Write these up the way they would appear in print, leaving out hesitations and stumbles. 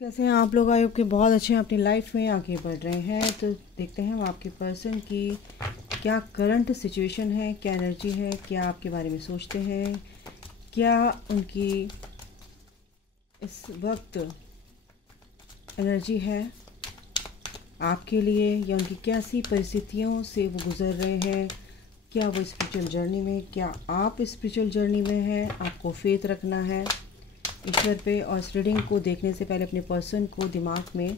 कैसे हैं आप लोग? आई होप के बहुत अच्छे हैं, अपनी लाइफ में आगे बढ़ रहे हैं। तो देखते हैं हम आपके पर्सन की क्या करंट सिचुएशन है, क्या एनर्जी है, क्या आपके बारे में सोचते हैं, क्या उनकी इस वक्त एनर्जी है आपके लिए, या उनकी कैसी परिस्थितियों से वो गुज़र रहे हैं। क्या वो स्पिरिचुअल जर्नी में, क्या आप स्पिरिचुअल जर्नी में हैं? आपको फेथ रखना है ईश्वर पे। और इस रीडिंग को देखने से पहले अपने पर्सन को दिमाग में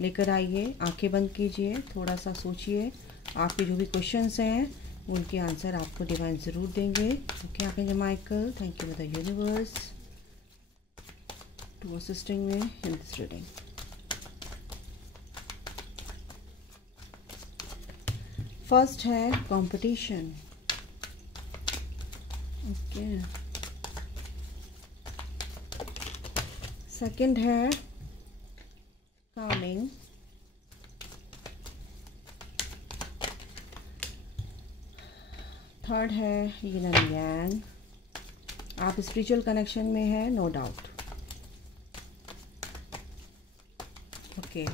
लेकर आइए, आंखें बंद कीजिए, थोड़ा सा सोचिए। आपके जो भी क्वेश्चंस हैं उनके आंसर आपको डिवाइन ज़रूर देंगे। Okay, archangel Michael, thank you for the universe to assisting me in this reading. First है कंपटीशन। ओके, सेकंड है कामिंग, थर्ड है यिन एंड यांग। आप स्पिरिचुअल कनेक्शन में हैं, no doubt. Okay,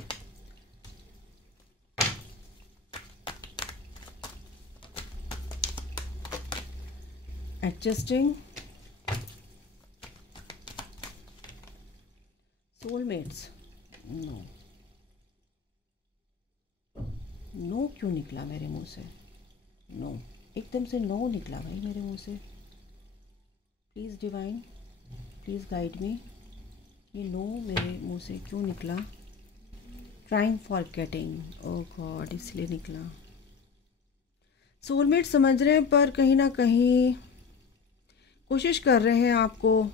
adjusting, soulmates, no. No क्यों निकला मेरे मुंह से? नो, एकदम से नो निकला भाई मेरे मुंह से। Please divine, please guide me. ये नो मेरे मुंह से क्यों निकला? Trying for getting, oh God, इसलिए निकला। सोलमेट समझ रहे हैं, पर कहीं ना कहीं कोशिश कर रहे हैं आपको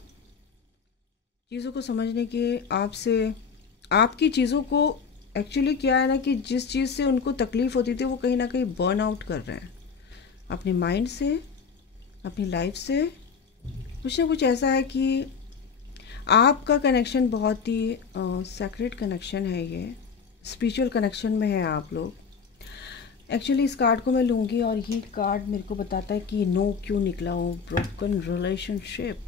चीज़ों को समझने की, आपसे आपकी चीज़ों को। एक्चुअली क्या है ना कि जिस चीज़ से उनको तकलीफ़ होती थी वो कहीं ना कहीं बर्न आउट कर रहे हैं अपने माइंड से, अपनी लाइफ से। कुछ ना कुछ ऐसा है कि आपका कनेक्शन बहुत ही सेक्रेट कनेक्शन है, ये स्पिरिचुअल कनेक्शन में है आप लोग। एक्चुअली इस कार्ड को मैं लूँगी और ये कार्ड मेरे को बताता है कि नो क्यों निकला हो। ब्रोकन रिलेशनशिप,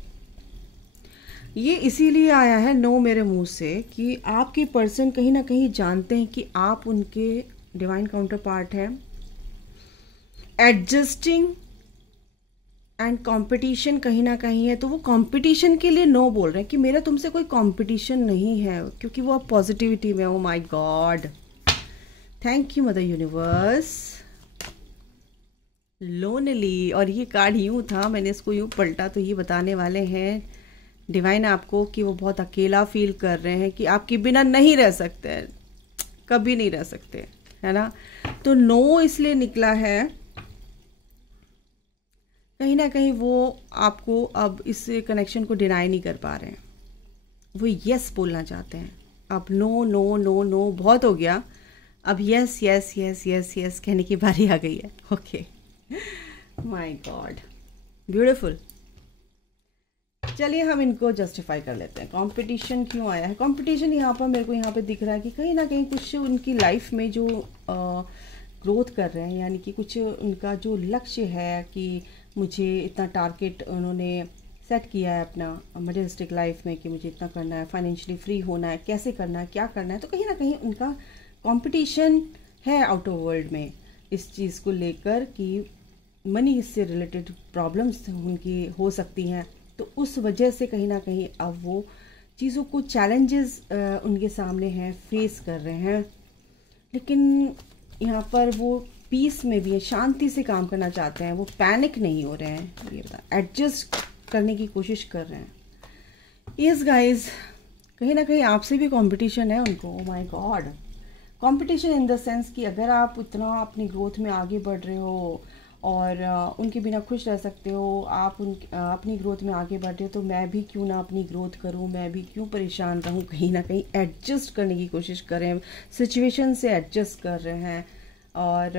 ये इसीलिए आया है नो मेरे मुंह से कि आपके पर्सन कहीं ना कहीं जानते हैं कि आप उनके डिवाइन काउंटर पार्ट हैं। एडजस्टिंग एंड कंपटीशन कहीं ना कहीं है, तो वो कंपटीशन के लिए नो बोल रहे हैं कि मेरा तुमसे कोई कंपटीशन नहीं है, क्योंकि वो आप पॉजिटिविटी में। Oh my God, thank you mother universe. Lonely, और ये कार्ड यूं था, मैंने इसको यूं पलटा तो ये बताने वाले हैं डिवाइन आपको कि वो बहुत अकेला फील कर रहे हैं, कि आपके बिना नहीं रह सकते हैं, कभी नहीं रह सकते, है ना। तो नो इसलिए निकला है, कहीं ना कहीं वो आपको अब इस कनेक्शन को डिनाई नहीं कर पा रहे हैं, वो यस बोलना चाहते हैं। अब नो नो नो नो बहुत हो गया, अब yes yes yes yes yes कहने की बारी आ गई है। Okay, my God, beautiful. चलिए हम इनको जस्टिफाई कर लेते हैं। कंपटीशन क्यों आया है? कंपटीशन यहाँ पर मेरे को यहाँ पे दिख रहा है कि कहीं ना कहीं कुछ उनकी लाइफ में जो ग्रोथ कर रहे हैं, यानी कि कुछ उनका जो लक्ष्य है कि मुझे इतना टारगेट उन्होंने सेट किया है अपना मटेरियलिस्टिक लाइफ में कि मुझे इतना करना है, फाइनेंशियली फ्री होना है, कैसे करना है, क्या करना है। तो कहीं ना कहीं उनका कंपटीशन है आउटर वर्ल्ड में इस चीज़ को लेकर कि मनी से रिलेटेड प्रॉब्लम्स उनकी हो सकती हैं। तो उस वजह से कहीं ना कहीं अब वो चीज़ों को चैलेंजेस उनके सामने हैं, फेस कर रहे हैं। लेकिन यहाँ पर वो पीस में भी है, शांति से काम करना चाहते हैं, वो पैनिक नहीं हो रहे हैं, ये बता एडजस्ट करने की कोशिश कर रहे हैं। यस गाइस, कहीं ना कहीं आपसे भी कंपटीशन है उनको। Oh my God, competition in the sense कि अगर आप उतना अपनी ग्रोथ में आगे बढ़ रहे हो और उनके बिना खुश रह सकते हो, आप अपनी ग्रोथ में आगे बढ़ रहे हो, तो मैं भी क्यों ना अपनी ग्रोथ करूं, मैं भी क्यों परेशान रहूं। कहीं ना कहीं एडजस्ट करने की कोशिश कर रहे हैं, सिचुएशन से एडजस्ट कर रहे हैं। और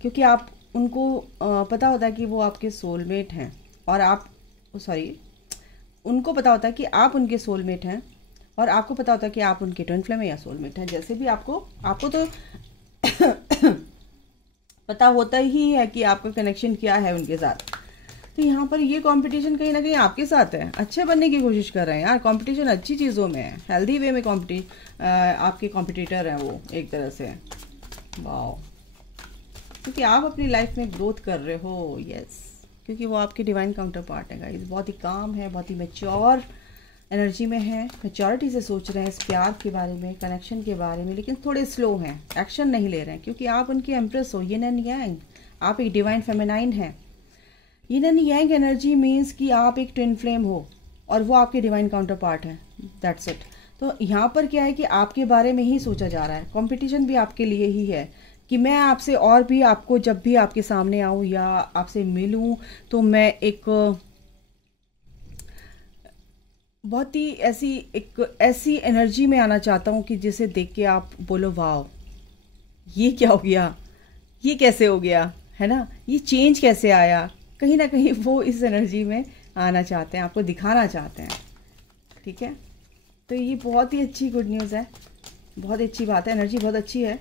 क्योंकि आप उनको पता होता है कि वो आपके सोलमेट हैं, और आप उनको पता होता है कि आप उनके सोलमेट हैं, और आपको पता होता है कि आप उनके ट्विन फ्लेम या सोलमेट हैं। जैसे भी आपको तो पता होता ही है कि आपका कनेक्शन क्या है उनके साथ। तो यहाँ पर ये कंपटीशन कहीं ना कहीं आपके साथ है, अच्छे बनने की कोशिश कर रहे हैं यार। कंपटीशन अच्छी चीज़ों में है, हेल्दी वे में आपके कॉम्पिटिटर हैं वो एक तरह से। वाह, क्योंकि आप अपनी लाइफ में ग्रोथ कर रहे हो। यस, क्योंकि वो आपके डिवाइन काउंटर पार्ट है गाइस। बहुत ही काम है, बहुत ही मैच्योर एनर्जी में है, मैच्योरिटी से सोच रहे हैं इस प्यार के बारे में, कनेक्शन के बारे में, लेकिन थोड़े स्लो हैं, एक्शन नहीं ले रहे हैं, क्योंकि आप उनकी एम्प्रेस हो, यिन एंड यांग। आप एक डिवाइन फेमिनाइन हैं। Yin and yang energy means कि आप एक ट्विन फ्लेम हो और वो आपके डिवाइन काउंटर पार्ट है। That's it. तो यहाँ पर क्या है कि आपके बारे में ही सोचा जा रहा है। कॉम्पिटिशन भी आपके लिए ही है कि मैं आपसे और भी आपको जब भी आपके सामने आऊँ या आपसे मिलूँ तो मैं एक बहुत ही ऐसी एनर्जी में आना चाहता हूँ कि जिसे देख के आप बोलो वाओ, ये क्या हो गया, ये कैसे हो गया, है ना, ये चेंज कैसे आया। कहीं ना कहीं वो इस एनर्जी में आना चाहते हैं, आपको दिखाना चाहते हैं। ठीक है, तो ये बहुत ही अच्छी गुड न्यूज़ है, बहुत अच्छी बात है, एनर्जी बहुत अच्छी है।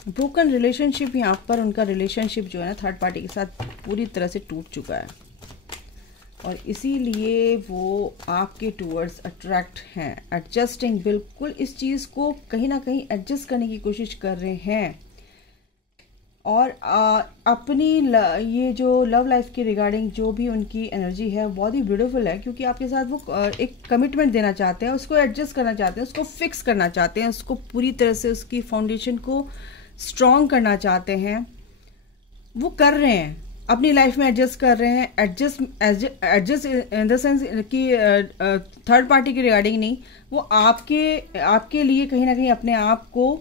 ब्रोकन रिलेशनशिप, यहाँ पर उनका रिलेशनशिप जो है ना थर्ड पार्टी के साथ पूरी तरह से टूट चुका है और इसीलिए वो आपके टूवर्ड्स अट्रैक्ट हैं, एडजस्टिंग, बिल्कुल इस चीज़ को कहीं ना कहीं एडजस्ट करने की कोशिश कर रहे हैं। और अपनी ये जो लव लाइफ के रिगार्डिंग जो भी उनकी एनर्जी है बहुत ही ब्यूटीफुल है, क्योंकि आपके साथ वो एक कमिटमेंट देना चाहते हैं, उसको एडजस्ट करना चाहते हैं, उसको फिक्स करना चाहते हैं, उसको पूरी तरह से उसकी फाउंडेशन को स्ट्रॉन्ग करना चाहते हैं। वो कर रहे हैं, अपनी लाइफ में एडजस्ट कर रहे हैं। एडजस्ट इन द सेंस कि थर्ड पार्टी की रिगार्डिंग नहीं, वो आपके लिए कहीं ना कहीं अपने आप को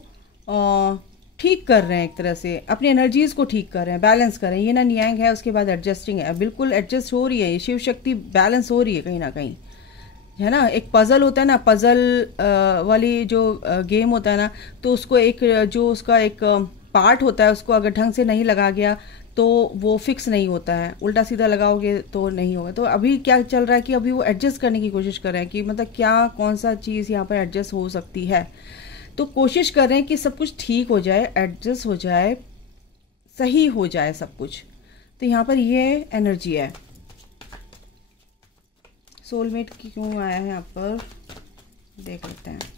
ठीक कर रहे हैं, एक तरह से अपनी एनर्जीज को ठीक कर रहे हैं, बैलेंस कर रहे हैं। ये ना नियांग है, उसके बाद एडजस्टिंग है, बिल्कुल एडजस्ट हो रही है, ये शिव शक्ति बैलेंस हो रही है कहीं ना कहीं, है ना। एक पजल होता है ना, पजल वाली जो गेम होता है ना, तो उसको एक जो उसका एक पार्ट होता है, उसको अगर ढंग से नहीं लगा गया तो वो फिक्स नहीं होता है, उल्टा सीधा लगाओगे तो नहीं होगा। तो अभी क्या चल रहा है कि अभी वो एडजस्ट करने की कोशिश कर रहे हैं कि मतलब क्या कौन सा चीज़ यहाँ पर एडजस्ट हो सकती है। तो कोशिश कर रहे हैं कि सब कुछ ठीक हो जाए, एडजस्ट हो जाए, सही हो जाए सब कुछ। तो यहाँ पर ये एनर्जी है। सोलमेट की क्यों आया है यहाँ पर, देख लेते हैं।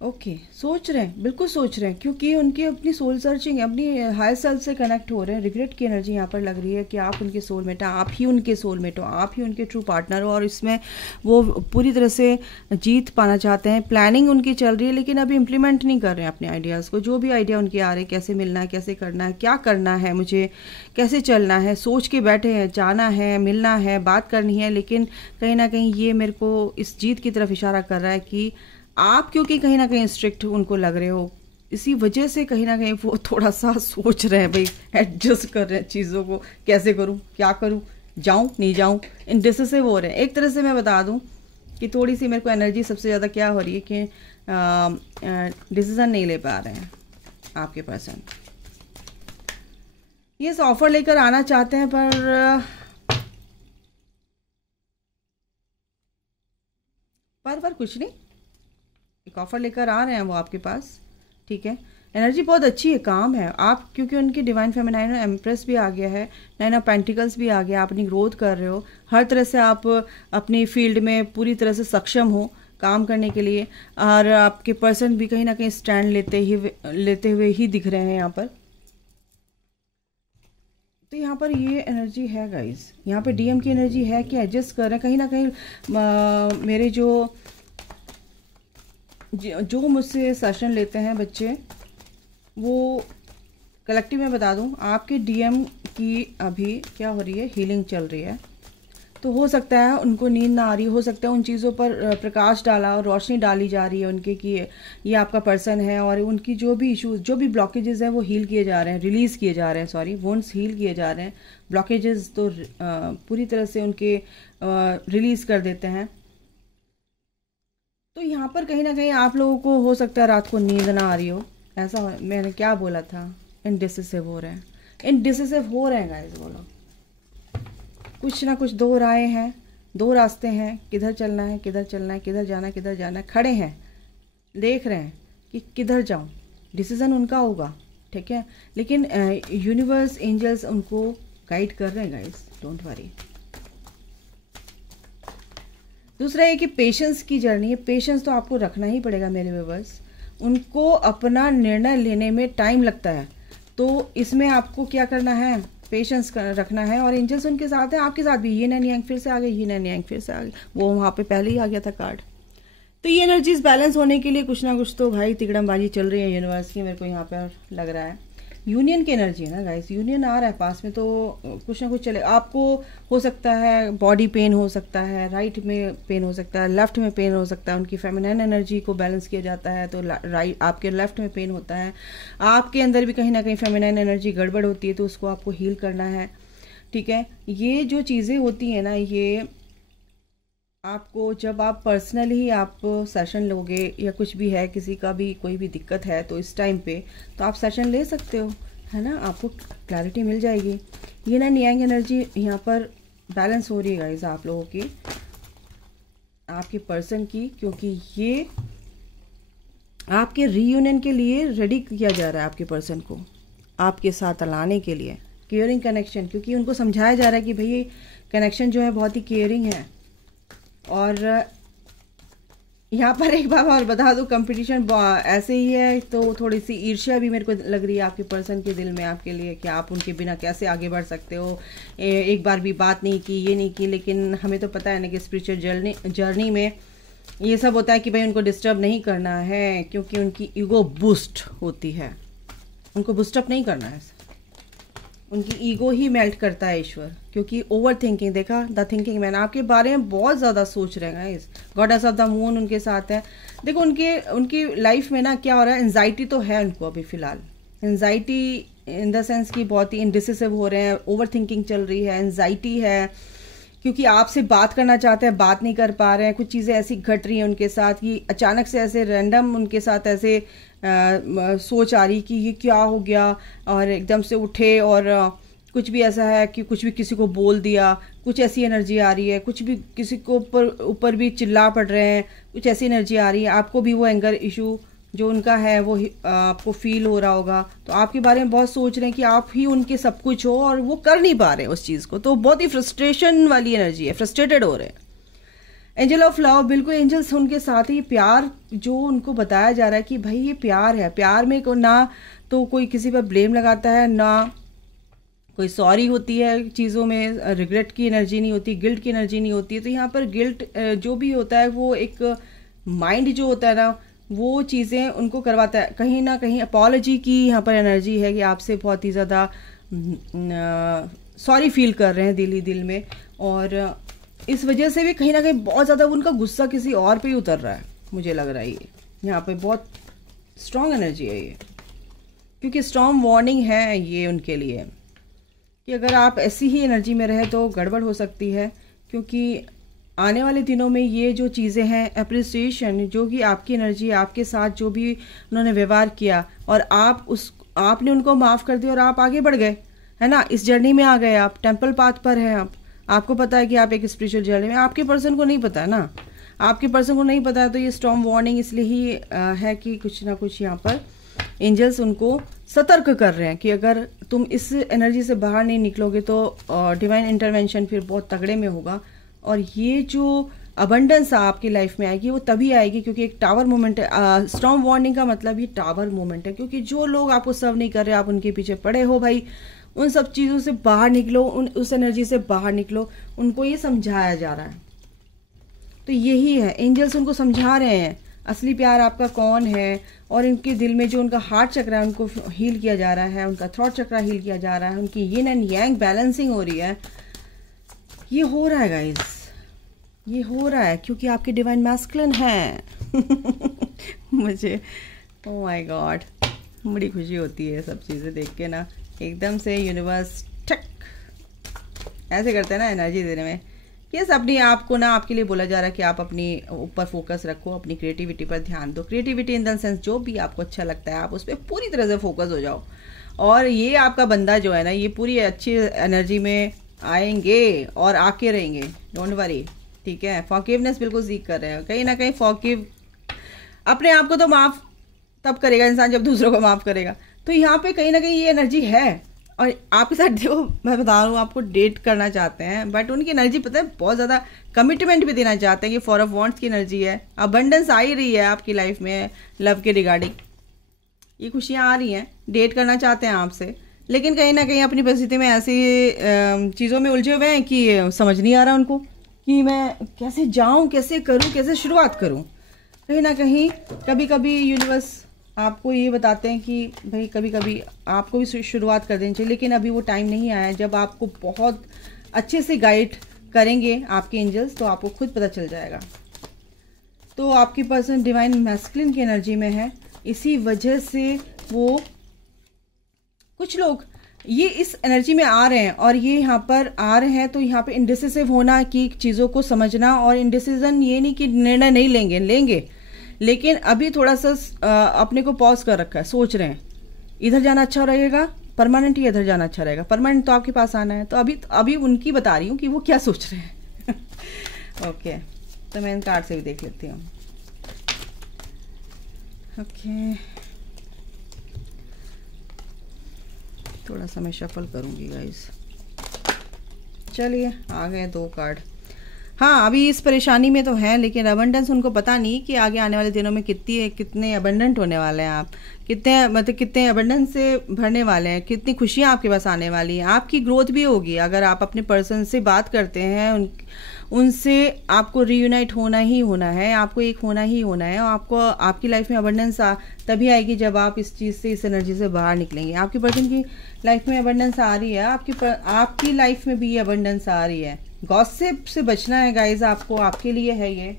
ओके, सोच रहे हैं, बिल्कुल सोच रहे हैं, क्योंकि उनकी अपनी सोल सर्चिंग है, अपनी हायर सेल्फ से कनेक्ट हो रहे हैं। रिग्रेट की एनर्जी यहाँ पर लग रही है कि आप उनके सोलमेट हैं, आप ही उनके सोलमेट हो, आप ही उनके ट्रू पार्टनर हो, और इसमें वो पूरी तरह से जीत पाना चाहते हैं। प्लानिंग उनकी चल रही है, लेकिन अभी इम्प्लीमेंट नहीं कर रहे हैं अपने आइडियाज़ को। जो भी आइडिया उनके आ रहे हैं, कैसे मिलना है, कैसे करना है, क्या करना है, मुझे कैसे चलना है, सोच के बैठे हैं, जाना है, मिलना है, बात करनी है, लेकिन कहीं ना कहीं ये मेरे को इस जीत की तरफ इशारा कर रहा है कि आप क्योंकि कहीं ना कहीं स्ट्रिक्ट उनको लग रहे हो, इसी वजह से कहीं ना कहीं वो थोड़ा सा सोच रहे हैं, भाई एडजस्ट कर रहे हैं चीज़ों को, कैसे करूं, क्या करूं, जाऊं नहीं जाऊं, इनडिसिसिव हो रहे हैं। एक तरह से मैं बता दूं कि थोड़ी सी मेरे को एनर्जी सबसे ज़्यादा क्या हो रही है कि डिसीज़न नहीं ले पा रहे हैं आपके पर्सन। ये ऑफर लेकर आना चाहते हैं पर कुछ नहीं, एक ऑफर लेकर आ रहे हैं वो आपके पास। ठीक है, एनर्जी बहुत अच्छी है, काम है आप, क्योंकि उनकी डिवाइन फेमिनाइन एम्प्रेस भी आ गया है, 9 ऑफ पेंटिकल्स भी आ गया, आप अपनी ग्रोथ कर रहे हो, हर तरह से आप अपनी फील्ड में पूरी तरह से सक्षम हो काम करने के लिए, और आपके पर्सन भी कहीं ना कहीं स्टैंड लेते हुए ही दिख रहे हैं यहाँ पर। तो यहाँ पर ये एनर्जी है गाइस, यहाँ पे डीएम की एनर्जी है कि एडजस्ट कर रहे हैं कहीं ना कहीं। मेरे जो मुझसे सेशन लेते हैं बच्चे, वो कलेक्टिव में बता दूं, आपके डीएम की अभी क्या हो रही है, हीलिंग चल रही है। तो हो सकता है उनको नींद ना आ रही, हो सकता है उन चीज़ों पर प्रकाश डाला और रोशनी डाली जा रही है उनके कि ये आपका पर्सन है, और उनकी जो भी इश्यूज, जो भी ब्लॉकेजेस हैं वो हील किए जा रहे हैं, रिलीज़ किए जा रहे हैं, सॉरी, वुंड्स हील किए जा रहे हैं। ब्लॉकेजेस तो पूरी तरह से उनके रिलीज़ कर देते हैं। तो यहाँ पर कहीं ना कहीं आप लोगों को हो सकता है रात को नींद ना आ रही हो, ऐसा मैंने क्या बोला था, इनडिसिसिव हो रहे हैं, इनडिसिसिव हो रहे हैं गाइस। बोलो, कुछ ना कुछ दो राहें हैं, दो रास्ते हैं, किधर चलना है, किधर चलना है, किधर जाना है, खड़े हैं, देख रहे हैं कि किधर जाऊं। डिसीजन उनका होगा, ठीक है, लेकिन यूनिवर्स एंजल्स उनको गाइड कर रहे हैं गाइस, डोंट वरी। दूसरा ये कि पेशेंस की जर्नी है, पेशेंस तो आपको रखना ही पड़ेगा मेरे व्यूअर्स। उनको अपना निर्णय लेने में टाइम लगता है, तो इसमें आपको क्या करना है, पेशेंस रखना है। और एंजल्स उनके साथ हैं, आपके साथ भी। ये नैन यांग फिर से आ गए, ये नैन यांग फिर से आ गए, वो वहाँ पे पहले ही आ गया था कार्ड। तो ये एनर्जीज बैलेंस होने के लिए कुछ ना कुछ तो भाई तिकड़मबाजी चल रही है यूनिवर्स की, मेरे को यहाँ पर लग रहा है। यूनियन की एनर्जी है ना गाइस, यूनियन आ रहा है पास में, तो कुछ ना कुछ चले। आपको हो सकता है बॉडी पेन हो सकता है, राइट में पेन हो सकता है, लेफ्ट में पेन हो सकता है। उनकी फेमिनाइन एनर्जी को बैलेंस किया जाता है तो राइट आपके लेफ्ट में पेन होता है। आपके अंदर भी कहीं ना कहीं फेमिनाइन एनर्जी गड़बड़ होती है, तो उसको आपको हील करना है, ठीक है। ये जो चीज़ें होती हैं ना, ये आपको जब आप पर्सनली आप सेशन लोगे या कुछ भी है, किसी का भी कोई भी दिक्कत है, तो इस टाइम पे तो आप सेशन ले सकते हो, है ना, आपको क्लैरिटी मिल जाएगी। ये ना नियांग एनर्जी यहाँ पर बैलेंस हो रही है गाइस आप लोगों की, आपके पर्सन की, क्योंकि ये आपके रीयूनियन के लिए रेडी किया जा रहा है, आपके पर्सन को आपके साथ लाने के लिए। केयरिंग कनेक्शन, क्योंकि उनको समझाया जा रहा है कि भाई ये कनेक्शन जो है बहुत ही केयरिंग है। और यहाँ पर एक बार और बता दूँ, कंपटीशन ऐसे ही है, तो थोड़ी सी ईर्ष्या भी मेरे को लग रही है आपके पर्सन के दिल में आपके लिए, कि आप उनके बिना कैसे आगे बढ़ सकते हो। एक बार भी बात नहीं की, ये नहीं की, लेकिन हमें तो पता है ना कि स्पिरिचुअल जर्नी में ये सब होता है कि भाई उनको डिस्टर्ब नहीं करना है, क्योंकि उनकी ईगो बूस्ट होती है, उनको बूस्टअप नहीं करना है, उनकी ईगो ही मेल्ट करता है ईश्वर। क्योंकि ओवर थिंकिंग, देखा, द थिंकिंग मैन आपके बारे में बहुत ज़्यादा सोच रहे हैं guys. Goddess of the moon उनके साथ है। देखो उनकी लाइफ में ना क्या हो रहा है, एंजाइटी तो है उनको अभी फ़िलहाल, एंजाइटी इन द सेंस कि बहुत ही इनडिसिसिव हो रहे हैं, ओवर थिंकिंग चल रही है, एंजाइटी है, क्योंकि आपसे बात करना चाहते हैं, बात नहीं कर पा रहे हैं। कुछ चीज़ें ऐसी घट रही हैं उनके साथ कि अचानक से ऐसे रैंडम उनके साथ ऐसे सोच आ रही कि ये क्या हो गया, और एकदम से उठे और कुछ भी ऐसा है कि कुछ भी किसी को बोल दिया, कुछ ऐसी एनर्जी आ रही है, कुछ भी किसी को ऊपर भी चिल्ला पड़ रहे हैं, कुछ ऐसी एनर्जी आ रही है। आपको भी वो एंगर इशू जो उनका है वो आपको फील हो रहा होगा, तो आपके बारे में बहुत सोच रहे हैं कि आप ही उनके सब कुछ हो, और वो कर नहीं पा रहे उस चीज़ को, तो बहुत ही फ्रस्ट्रेशन वाली एनर्जी है, फ्रस्ट्रेटेड हो रहे हैं। एंजल ऑफ लव, बिल्कुल एंजल्स उनके साथ ही, प्यार जो उनको बताया जा रहा है कि भाई ये प्यार है, प्यार में को ना तो कोई किसी पर ब्लेम लगाता है, ना कोई सॉरी होती है चीज़ों में, रिग्रेट की एनर्जी नहीं होती, गिल्ट की एनर्जी नहीं होती। तो यहाँ पर गिल्ट जो भी होता है वो एक माइंड जो होता है ना, वो चीज़ें उनको करवाता है। कहीं ना कहीं अपॉलॉजी की यहाँ पर एनर्जी है कि आपसे बहुत ही ज़्यादा सॉरी फील कर रहे हैं दिल ही दिल में, और इस वजह से भी कहीं ना कहीं बहुत ज़्यादा उनका गुस्सा किसी और पे ही उतर रहा है, मुझे लग रहा है। ये यहाँ पे बहुत स्ट्रॉन्ग एनर्जी है ये, क्योंकि स्ट्रॉन्ग वार्निंग है ये उनके लिए कि अगर आप ऐसी ही एनर्जी में रहे तो गड़बड़ हो सकती है। क्योंकि आने वाले दिनों में ये जो चीज़ें हैं, अप्रिसिएशन, जो कि आपकी एनर्जी, आपके साथ जो भी उन्होंने व्यवहार किया और आपने उनको माफ़ कर दिया और आप आगे बढ़ गए, है ना, इस जर्नी में आ गए, आप टेम्पल पाथ पर हैं। आपको पता है कि आप एक स्पिरिचुअल जर्नी में, आपके पर्सन को नहीं पता है ना, आपके पर्सन को नहीं पता है। तो ये स्टॉर्म वार्निंग इसलिए ही है कि कुछ ना कुछ यहाँ पर एंजल्स उनको सतर्क कर रहे हैं कि अगर तुम इस एनर्जी से बाहर नहीं निकलोगे तो डिवाइन इंटरवेंशन फिर बहुत तगड़े में होगा। और ये जो अबंडेंस आपकी लाइफ में आएगी वो तभी आएगी क्योंकि एक टावर मोमेंट है। स्टॉर्म वार्निंग का मतलब ये टावर मोमेंट है, क्योंकि जो लोग आपको सर्व नहीं कर रहे, आप उनके पीछे पड़े हो भाई, उन सब चीज़ों से बाहर निकलो, उस एनर्जी से बाहर निकलो, उनको ये समझाया जा रहा है। तो यही है, एंजल्स उनको समझा रहे हैं असली प्यार आपका कौन है, और इनके दिल में जो उनका हार्ट चक्र है उनको हील किया जा रहा है, उनका थ्रॉट चक्र हील किया जा रहा है, उनकी यिन एंड यांग बैलेंसिंग हो रही है। ये हो रहा है गाइज, ये हो रहा है क्योंकि आपके डिवाइन मैस्कुलिन है। मुझे ओह माय गॉड बड़ी खुशी होती है सब चीज़ें देख के ना, एकदम से यूनिवर्स ठक ऐसे करते हैं ना एनर्जी देने में। यस, अपनी आप को ना, आपके लिए बोला जा रहा है कि आप अपनी ऊपर फोकस रखो, अपनी क्रिएटिविटी पर ध्यान दो। क्रिएटिविटी इन द सेंस जो भी आपको अच्छा लगता है आप उस पर पूरी तरह से फोकस हो जाओ। और ये आपका बंदा जो है ना, ये पूरी अच्छी एनर्जी में आएंगे और आके रहेंगे, डोंट वरी, ठीक है। फॉरगिवनेस बिल्कुल सीख कर रहे हैं, कहीं ना कहीं फॉरगिव, अपने आप को तो माफ़ तब करेगा इंसान जब दूसरों को माफ़ करेगा। तो यहाँ पे कहीं ना कहीं ये एनर्जी है। और आपके साथ देखो, मैं बता रहा हूँ, आपको डेट करना चाहते हैं, बट उनकी एनर्जी पता है बहुत ज़्यादा कमिटमेंट भी देना चाहते हैं कि 4 ऑफ वॉन्ड्स की एनर्जी है। अबंडेंस आ ही रही है आपकी लाइफ में लव के रिगार्डिंग, ये खुशियाँ आ रही हैं, डेट करना चाहते हैं आपसे, लेकिन कहीं ना कहीं अपनी परिस्थिति में ऐसी चीज़ों में उलझे हुए हैं कि समझ नहीं आ रहा उनको कि मैं कैसे जाऊँ, कैसे करूँ, कैसे शुरुआत करूँ। कहीं ना कहीं कभी कभी यूनिवर्स आपको ये बताते हैं कि भाई कभी कभी आपको भी शुरुआत कर देनी चाहिए, लेकिन अभी वो टाइम नहीं आया है जब आपको बहुत अच्छे से गाइड करेंगे आपके एंजल्स, तो आपको खुद पता चल जाएगा। तो आपकी पर्सन डिवाइन मैस्कुलिन की एनर्जी में है, इसी वजह से वो कुछ लोग ये इस एनर्जी में आ रहे हैं, और ये यहाँ पर आ रहे हैं तो यहाँ पे इंडिसिसिव होना कि चीज़ों को समझना, और इंडिसीजन ये नहीं कि निर्णय नहीं लेंगे, लेकिन अभी थोड़ा सा अपने को पॉज कर रखा है, सोच रहे हैं इधर जाना अच्छा रहेगा परमानेंट, या इधर जाना अच्छा रहेगा परमानेंट, तो आपके पास आना है। तो अभी उनकी बता रही हूँ कि वो क्या सोच रहे हैं। ओके, तो मैं इन कार्ड से भी देख लेती हूँ। ओके, थोड़ा सा मैं शफल करूँगी गाइस। चलिए, आ गए 2 कार्ड। हाँ, अभी इस परेशानी में तो हैं, लेकिन अबंडेंस उनको पता नहीं कि आगे आने वाले दिनों में कितने अबंडेंट होने वाले हैं आप, कितने अबंडेंस से भरने वाले हैं, कितनी खुशियाँ आपके पास आने वाली हैं, आपकी ग्रोथ भी होगी। अगर आप अपने पर्सन से बात करते हैं, उनसे आपको रीयूनाइट होना ही होना है, आपको एक होना ही होना है, और आपको आपकी लाइफ में अबंडेंस तभी आएगी जब आप इस चीज़ से, इस एनर्जी से बाहर निकलेंगे। आपकी पर्सन की लाइफ में अबंडेंस आ रही है, आपकी लाइफ में भी ये अबंडेंस आ रही है। गॉसिप से बचना है गाइज आपको, आपके लिए है ये,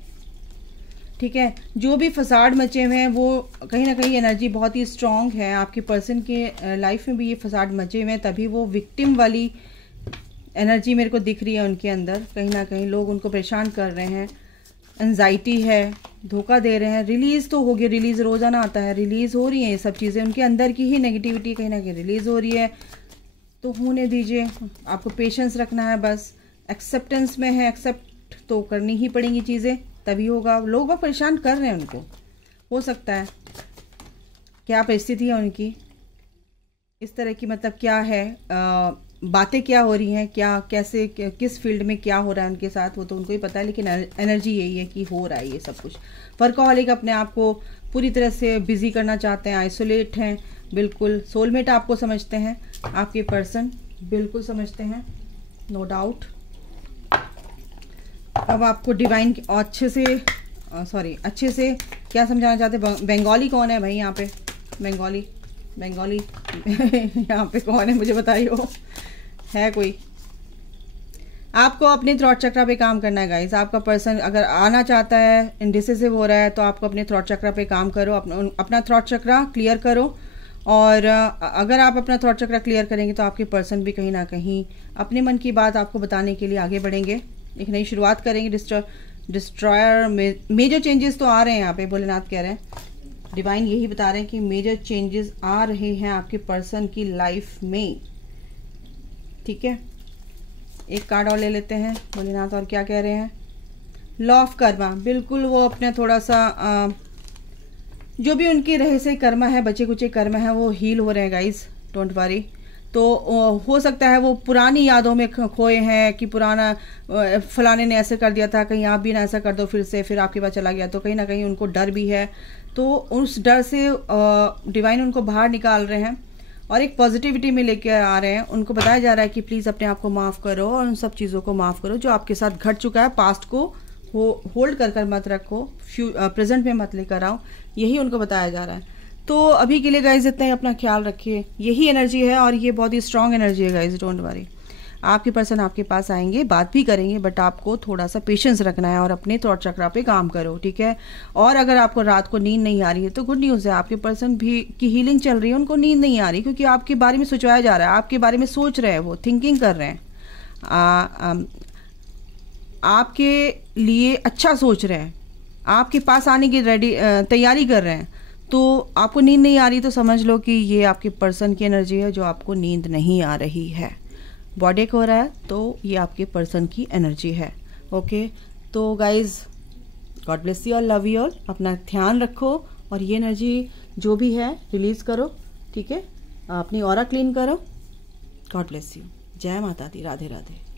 ठीक है। जो भी फसाड मचे हुए हैं वो कहीं ना कहीं एनर्जी बहुत ही स्ट्रांग है। आपकी पर्सन के लाइफ में भी ये फसाड मचे हुए हैं, तभी वो विक्टिम वाली एनर्जी मेरे को दिख रही है उनके अंदर। कहीं ना कहीं लोग उनको परेशान कर रहे हैं, एंजाइटी है, धोखा दे रहे हैं। रिलीज तो हो गया, रिलीज रोजाना आता है, रिलीज हो रही है ये सब चीज़ें, उनके अंदर की ही नेगेटिविटी कहीं ना कहीं रिलीज हो रही है। तो होने दीजिए, आपको पेशेंस रखना है, बस एक्सेप्टेंस में है, एक्सेप्ट तो करनी ही पड़ेंगी चीज़ें, तभी होगा। लोग बहुत परेशान कर रहे हैं उनको, हो सकता है क्या परिस्थिति है उनकी इस तरह की, मतलब क्या है, बातें क्या हो रही हैं, क्या कैसे किस फील्ड में क्या हो रहा है उनके साथ, वो तो उनको ही पता है, लेकिन एनर्जी यही है कि हो रहा है ये सब कुछ। वर्कहॉलिक अपने आप को पूरी तरह से बिजी करना चाहते हैं, आइसोलेट हैं बिल्कुल। सोलमेट आपको समझते हैं, आपके पर्सन बिल्कुल समझते हैं, नो डाउट। अब आपको डिवाइन अच्छे से क्या समझाना चाहते हैं। बंगाली कौन है भाई यहाँ पे, बंगाली यहाँ पे कौन है मुझे बताइए, है कोई? आपको अपने थ्रॉट चक्रा पे काम करना है गाइस। आपका पर्सन अगर आना चाहता है, इंडिसिसिव हो रहा है, तो आपको अपने थ्रॉट चक्रा पे काम करो, अपना थ्रॉट चक्रा क्लियर करो। और अगर आप अपना थ्रॉट चक्रा क्लियर करेंगे तो आपके पर्सन भी कहीं ना कहीं अपने मन की बात आपको बताने के लिए आगे बढ़ेंगे, एक नई शुरुआत करेंगे। डिस्ट्रॉयर मेजर चेंजेस तो आ रहे हैं यहाँ पे, भोलेनाथ कह रहे हैं, डिवाइन यही बता रहे हैं कि मेजर चेंजेस आ रहे हैं आपके पर्सन की लाइफ में, ठीक है। एक कार्ड और ले लेते हैं भोलेनाथ, और क्या कह रहे हैं। लॉ ऑफ कर्मा, बिल्कुल वो अपने थोड़ा सा जो भी उनके रहस्य कर्मा है, बचे कुचे कर्म है, वो हील हो रहे हैं गाइस, डोंट वरी। तो हो सकता है वो पुरानी यादों में खोए हैं कि पुराना फलाने ने ऐसे कर दिया था, कहीं आप भी ना ऐसा कर दो फिर से, फिर आपके पास चला गया, तो कहीं ना कहीं उनको डर भी है। तो उस डर से डिवाइन उनको बाहर निकाल रहे हैं और एक पॉजिटिविटी में लेके आ रहे हैं। उनको बताया जा रहा है कि प्लीज़ अपने आप को माफ़ करो और उन सब चीज़ों को माफ़ करो जो आपके साथ घट चुका है। पास्ट को होल्ड कर मत रखो, प्रेजेंट में मत लेकर आओ, यही उनको बताया जा रहा है। तो अभी के लिए गाइज इतना ही, अपना ख्याल रखिए। यही एनर्जी है और ये बहुत ही स्ट्रांग एनर्जी है गाइज, डोंट वरी। आपके पर्सन आपके पास आएंगे, बात भी करेंगे, बट आपको थोड़ा सा पेशेंस रखना है और अपने थॉट चक्रा पे काम करो, ठीक है। और अगर आपको रात को नींद नहीं आ रही है तो गुड न्यूज़ है, आपके पर्सन भी की हीलिंग चल रही है, उनको नींद नहीं आ रही, क्योंकि आपके बारे में सोचाया जा रहा है, आपके बारे में सोच रहे हैं, वो थिंकिंग कर रहे हैं, आपके लिए अच्छा सोच रहे हैं, आपके पास आने की तैयारी कर रहे हैं। तो आपको नींद नहीं आ रही तो समझ लो कि ये आपके पर्सन की एनर्जी है जो आपको नींद नहीं आ रही है। बॉडी हो रहा है तो ये आपके पर्सन की एनर्जी है, ओके। तो guys God bless you all, love you all, अपना ध्यान रखो और ये एनर्जी जो भी है रिलीज करो, ठीक है। अपनी ऑरा क्लीन करो। God bless you. जय माता दी। राधे राधे।